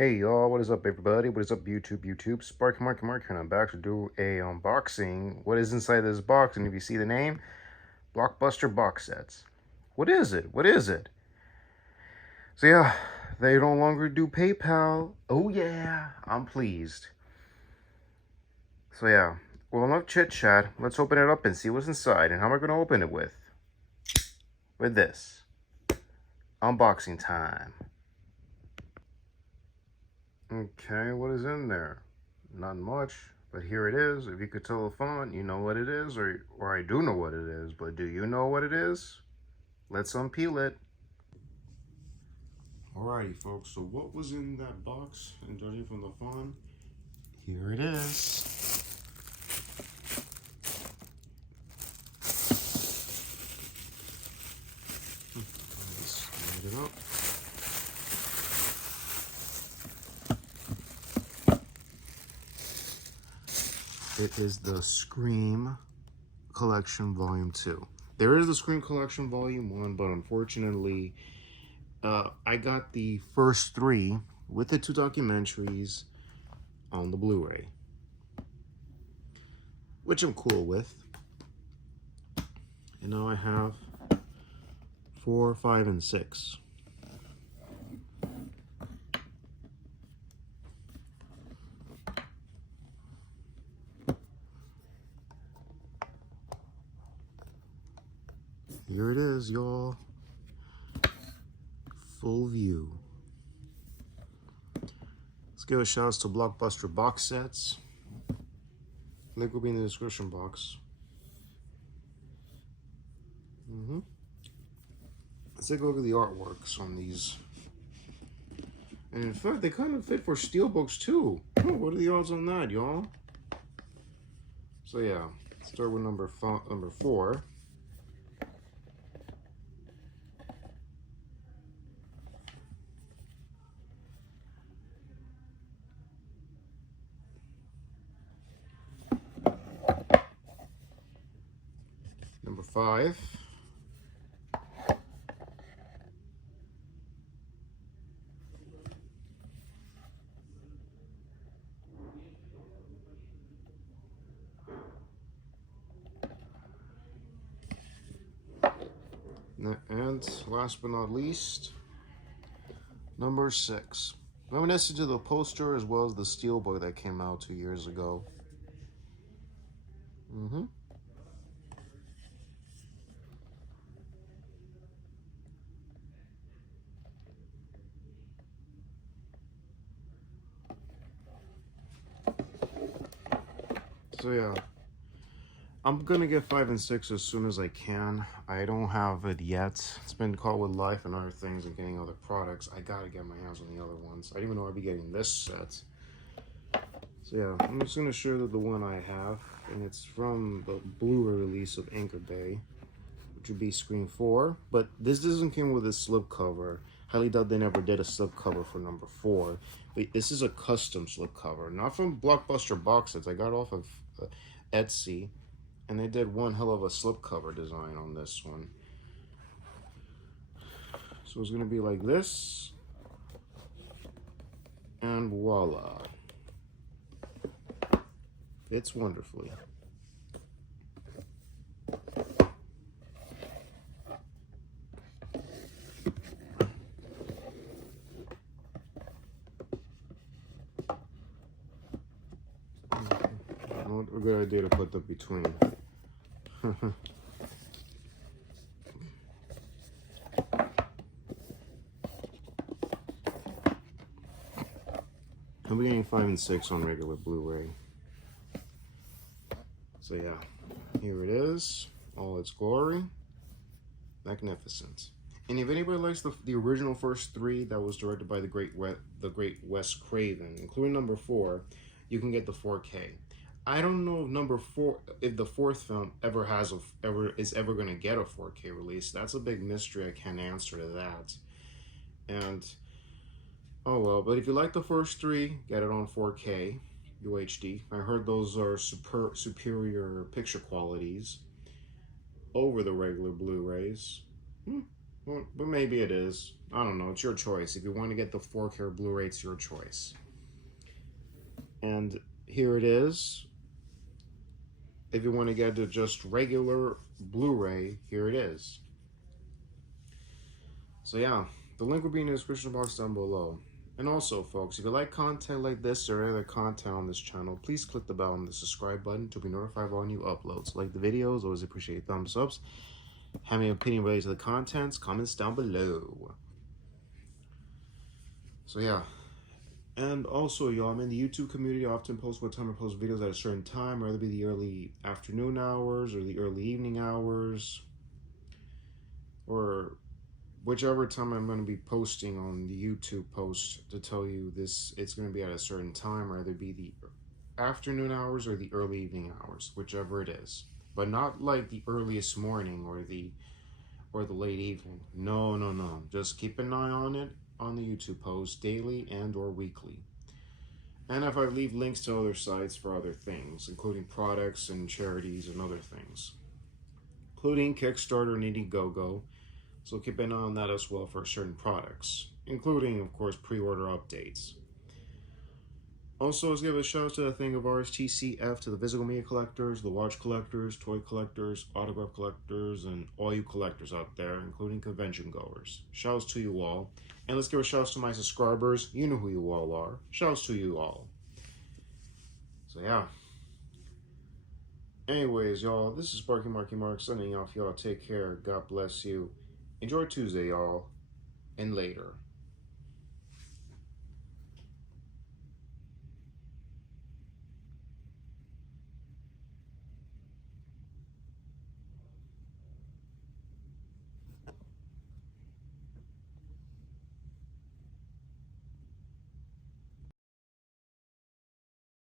Hey y'all, what is up everybody? What is up YouTube? Sparky Marky and I'm back to do a unboxing. What is inside this box? And if you see the name, BlockBuster box sets. What is it? What is it? So yeah, they no longer do PayPal. Oh yeah, I'm pleased. So yeah, well enough chit chat. Let's open it up and see what's inside. And how am I going to open it with? With this. Unboxing time. Okay, what is in there? Not much, but here it is. If you could tell the font, you know what it is, or I do know what it is, but do you know what it is? Let's unpeel it. Alrighty, folks, so what was in that box, and judging from the font, here it is. Let's slide it up. It is the Scream Collection Volume 2. There is the Scream Collection Volume 1, but unfortunately, I got the first 3 with the 2 documentaries on the Blu-ray, which I'm cool with. And now I have 4, 5, and 6. Here it is, y'all. Full view. Let's give a shout out to BlockBuster box sets. Link will be in the description box. Let's take a look at the artworks on these. And in fact, they kind of fit for steelbooks too. Oh, what are the odds on that, y'all? So yeah, let's start with number 4. Number 5. And last but not least, number 6. Reminiscent to the poster as well as the steelbook that came out 2 years ago. So yeah, I'm gonna get 5 and 6 as soon as I can. I don't have it yet. It's been caught with life and other things and getting other products. I gotta get my hands on the other ones. I didn't even know I'd be getting this set. So yeah, I'm just gonna show you the one I have, and it's from the Blu-ray release of Anchor Bay, which would be Scream 4. But this doesn't come with a slipcover. Highly doubt they never did a slipcover for number 4. But this is a custom slipcover, not from BlockBuster box sets. I got off of Etsy, and they did one hell of a slipcover design on this one. So it's gonna be like this, and voila. Fits wonderfully. What a good idea to put them between. I'll be getting 5 and 6 on regular Blu-ray. So yeah, here it is, all its glory. Magnificent. And if anybody likes the original first 3 that was directed by the great Wes Craven, including number 4, you can get the 4K. I don't know if the 4th film is ever going to get a 4K release. That's a big mystery. I can't answer to that. And oh well, but if you like the first 3, get it on 4K UHD. I heard those are superior picture qualities over the regular Blu-rays. Well, but maybe it is. I don't know. It's your choice. If you want to get the 4K Blu-ray, it's your choice. And here it is. If you want to get the just regular Blu-ray, here it is. So yeah, the link will be in the description box down below. And also, folks, if you like content like this or other content on this channel, please click the bell and the subscribe button to be notified of all new uploads. Like the videos, always appreciate thumbs ups. Have any opinion related to the contents, comments down below. So yeah. And also, y'all, I'm in the YouTube community. I often post what time I post videos at a certain time, whether it be the early afternoon hours or the early evening hours, or whichever time I'm going to be posting on the YouTube post to tell you this, it's going to be at a certain time, whether it be the afternoon hours or the early evening hours, whichever it is. But not like the earliest morning or the late evening. No, no, no. Just keep an eye on it on the YouTube post daily and or weekly. And if I leave links to other sites for other things, including products and charities and other things, including Kickstarter and Indiegogo. So keep an eye on that as well for certain products, including, of course, pre-order updates. Also, let's give a shout out to the thing of ours, TCF, to the physical media collectors, the watch collectors, toy collectors, autograph collectors, and all you collectors out there, including convention goers. Shouts to you all. And let's give a shout out to my subscribers. You know who you all are. Shouts to you all. So yeah. Anyways, y'all, this is Sparky Marky Mark signing off. Y'all take care. God bless you. Enjoy Tuesday, y'all. And later.